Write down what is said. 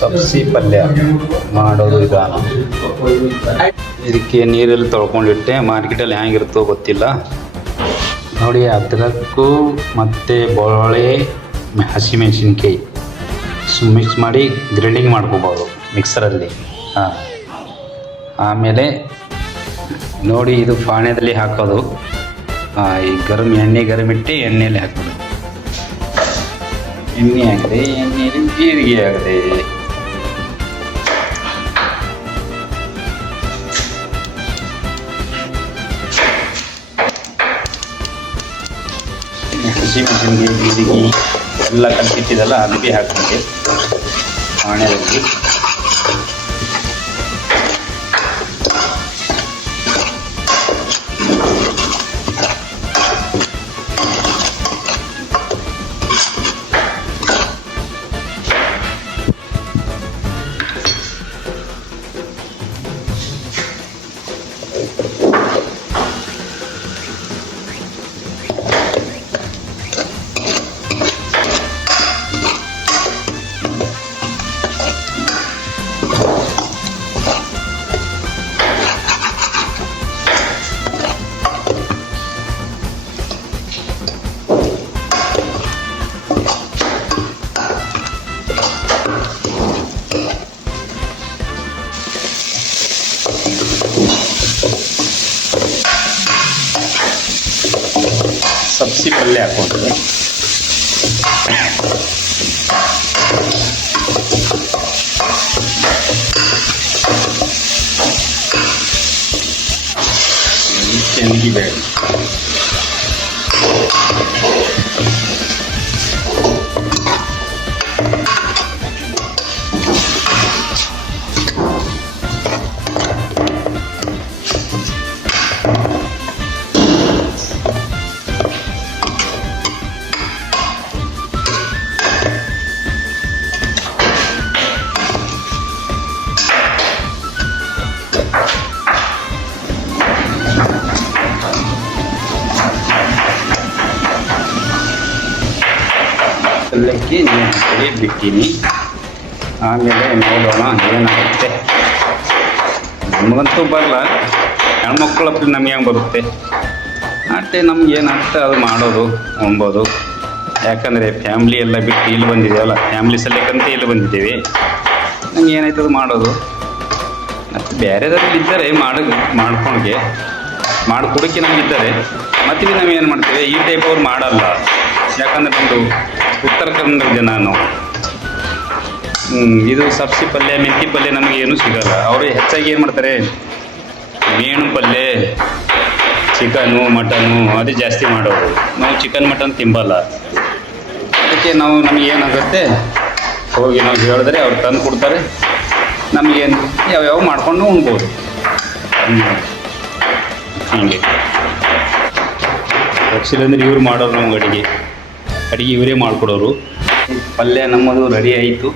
ಸಬ್ಸಿ ಪಲ್ಯ ಮಾಡೋದು ವಿಧಾನ. ಇದಕ್ಕೆ ನೀರಲ್ಲಿ ತೊಳ್ಕೊಂಡಿಟ್ಟೆ. ಮಾರ್ಕೆಟಲ್ಲಿ ಹೆಂಗಿರುತ್ತೋ ಗೊತ್ತಿಲ್ಲ. ನೋಡಿ, ಅದ್ರಕ್ಕೂ ಮತ್ತು ಬೆಳ್ಳುಳ್ಳಿ, ಹಸಿಮೆಣಸಿನ್ಕಾಯಿ ಮಿಕ್ಸ್ ಮಾಡಿ ಗ್ರೈಂಡಿಂಗ್ ಮಾಡ್ಕೋಬೋದು ಮಿಕ್ಸರಲ್ಲಿ. ಆಮೇಲೆ ನೋಡಿ, ಇದು ಪಾಣ್ಯದಲ್ಲಿ ಹಾಕೋದು. ಈ ಎಣ್ಣೆ ಗರಂ ಇಟ್ಟು ಎಣ್ಣೆಯಲ್ಲಿ ಹಾಕೋದು. ಎಣ್ಣೆ ಹಾಕಿದೆ, ಎಣ್ಣೆಯಲ್ಲಿ ಜೀರಿಗೆ ಹಾಕಿದೆ. ಹಸಿಮೆಣಸಿನ್ಕಾಯಿ, ಜೀರಿಗೆ ಎಲ್ಲ ಕಲಿಸಿಟ್ಟಿದ್ದಲ್ಲ ಅದಕ್ಕೆ ಹಾಕಿದೆ ಪಾಣ್ಯದಲ್ಲಿ. ಸಬ್ಸಿ ಪಲ್ಯ ಹಾಕೊಂಡ್ರೆ ಚೆಂದಿಗೆ ಬೇಡ. ಪಲ್ಯಕ್ಕೆ ನೀರು ಬಿಟ್ಟಿನಿ. ಆಮೇಲೆ ನೋಡೋಣ ಏನಾಗುತ್ತೆ. ನಮಗಂತೂ ಬರಲ್ಲ, ಹೆಣ್ಮಕ್ಳಪ್ಪ ನಮ್ಗೆ ಹೆಂಗೆ ಬರುತ್ತೆ ಅಷ್ಟೇ. ನಮ್ಗೆ ಏನಾಗುತ್ತೆ ಅದು ಮಾಡೋದು ಉಣ್ಬೋದು. ಯಾಕಂದರೆ ಫ್ಯಾಮ್ಲಿ ಎಲ್ಲ ಬಿಟ್ಟು ಇಲ್ಲಿ ಬಂದಿದ್ದೇವಲ್ಲ, ಫ್ಯಾಮ್ಲಿ ಸಲಕ್ಕಂತ ಇಲ್ಲಿ ಬಂದಿದ್ದೇವೆ. ನಮ್ಗೆ ಏನಾಯ್ತದು ಮಾಡೋದು. ಮತ್ತು ಬೇರೆದವ್ರಲ್ಲಿ ಇದ್ದರೆ ಮಾಡ್ಕೊಳಕ್ಕೆ ಮಾಡಿಕೊಡೋಕ್ಕೆ ನಮಗಿದ್ದಾರೆ. ಮತ್ತು ನಾವೇನು ಮಾಡ್ತೇವೆ, ಈ ಟೈಪ್ ಅವ್ರು ಮಾಡಲ್ಲ. ಯಾಕಂದರೆ ನಮ್ಮದು ಉತ್ತರ ಕನ್ನಡ ಜನ ನಾವು. ಇದು ಸಬ್ಸಿ ಪಲ್ಯ, ಮೆಂತಿ ಪಲ್ಯ ನಮಗೆ ಏನೂ ಸಿಗೋಲ್ಲ. ಅವರು ಹೆಚ್ಚಾಗಿ ಏನು ಮಾಡ್ತಾರೆ, ಮೀನು ಪಲ್ಯ, ಚಿಕನು, ಮಟನು ಅದು ಜಾಸ್ತಿ ಮಾಡೋರು. ನಾವು ಚಿಕನ್ ಮಟನ್ ತಿಂಬಲ್ಲ. ಅದಕ್ಕೆ ನಮಗೆ ಏನಾಗುತ್ತೆ, ಹೋಗಿ ನಾವು ಹೇಳಿದ್ರೆ ಅವ್ರು ತಂದು ಕೊಡ್ತಾರೆ. ನಮಗೇನು ಯಾವ್ಯಾವ ಮಾಡ್ಕೊಂಡು ಉಣ್ಬೋದು. ಹೀಗೆ ಆ್ಯಕ್ಚುಲಿ ಅಂದರೆ ಇವ್ರು ಮಾಡೋರು ನಮ್ಗೆ ಅಡುಗೆ ಇವರೇ ಮಾಡಿಕೊಡೋರು. ಪಲ್ಯ ನಮ್ಮದು ರೆಡಿ ಆಯಿತು.